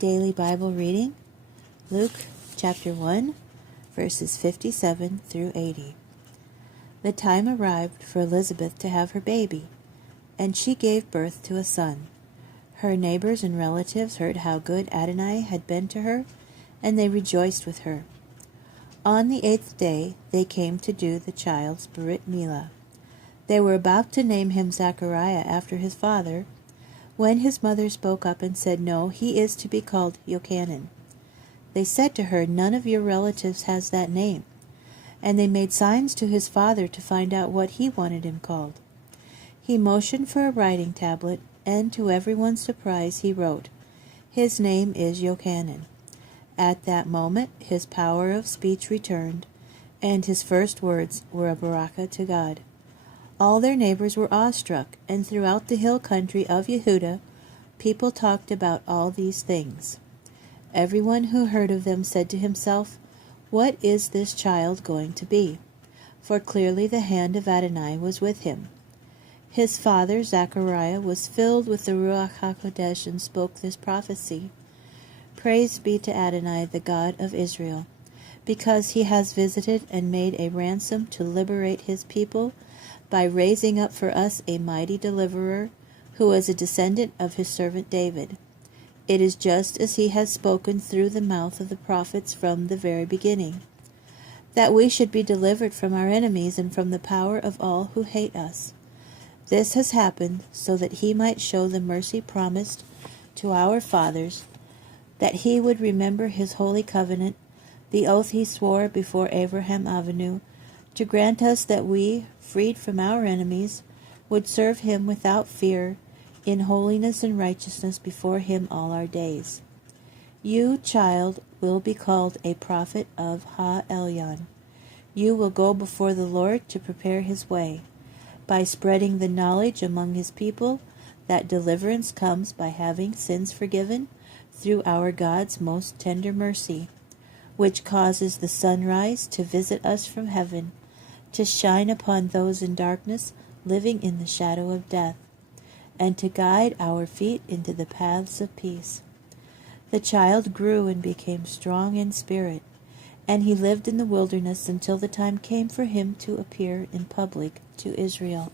Daily Bible Reading, Luke chapter 1, verses 57 through 80. The time arrived for Elizabeth to have her baby, and she gave birth to a son. Her neighbors and relatives heard how good Adonai had been to her, and they rejoiced with her. On the 8th day they came to do the child's Brit Milah. They were about to name him Zachariah after his father, when his mother spoke up and said, "No, he is to be called Yochanan." They said to her, "None of your relatives has that name." And they made signs to his father to find out what he wanted him called. He motioned for a writing tablet, and to everyone's surprise he wrote, "His name is Yochanan." At that moment his power of speech returned, and his first words were a barakah to God. All their neighbors were awestruck, and throughout the hill country of Yehudah, people talked about all these things. Everyone who heard of them said to himself, "What is this child going to be?" For clearly the hand of Adonai was with him. His father, Zachariah, was filled with the Ruach HaKodesh and spoke this prophecy. "Praise be to Adonai, the God of Israel, because he has visited and made a ransom to liberate his people, by raising up for us a mighty deliverer, who is a descendant of his servant David. It is just as he has spoken through the mouth of the prophets from the very beginning, that we should be delivered from our enemies and from the power of all who hate us. This has happened so that he might show the mercy promised to our fathers, that he would remember his holy covenant, the oath he swore before Abraham Avinu, to grant us that we, freed from our enemies, would serve him without fear, in holiness and righteousness before him all our days. You, child, will be called a prophet of Ha-Elyon. You will go before the Lord to prepare his way, by spreading the knowledge among his people that deliverance comes by having sins forgiven through our God's most tender mercy, which causes the sunrise to visit us from heaven, to shine upon those in darkness living in the shadow of death, and to guide our feet into the paths of peace." The child grew and became strong in spirit, and he lived in the wilderness until the time came for him to appear in public to Israel.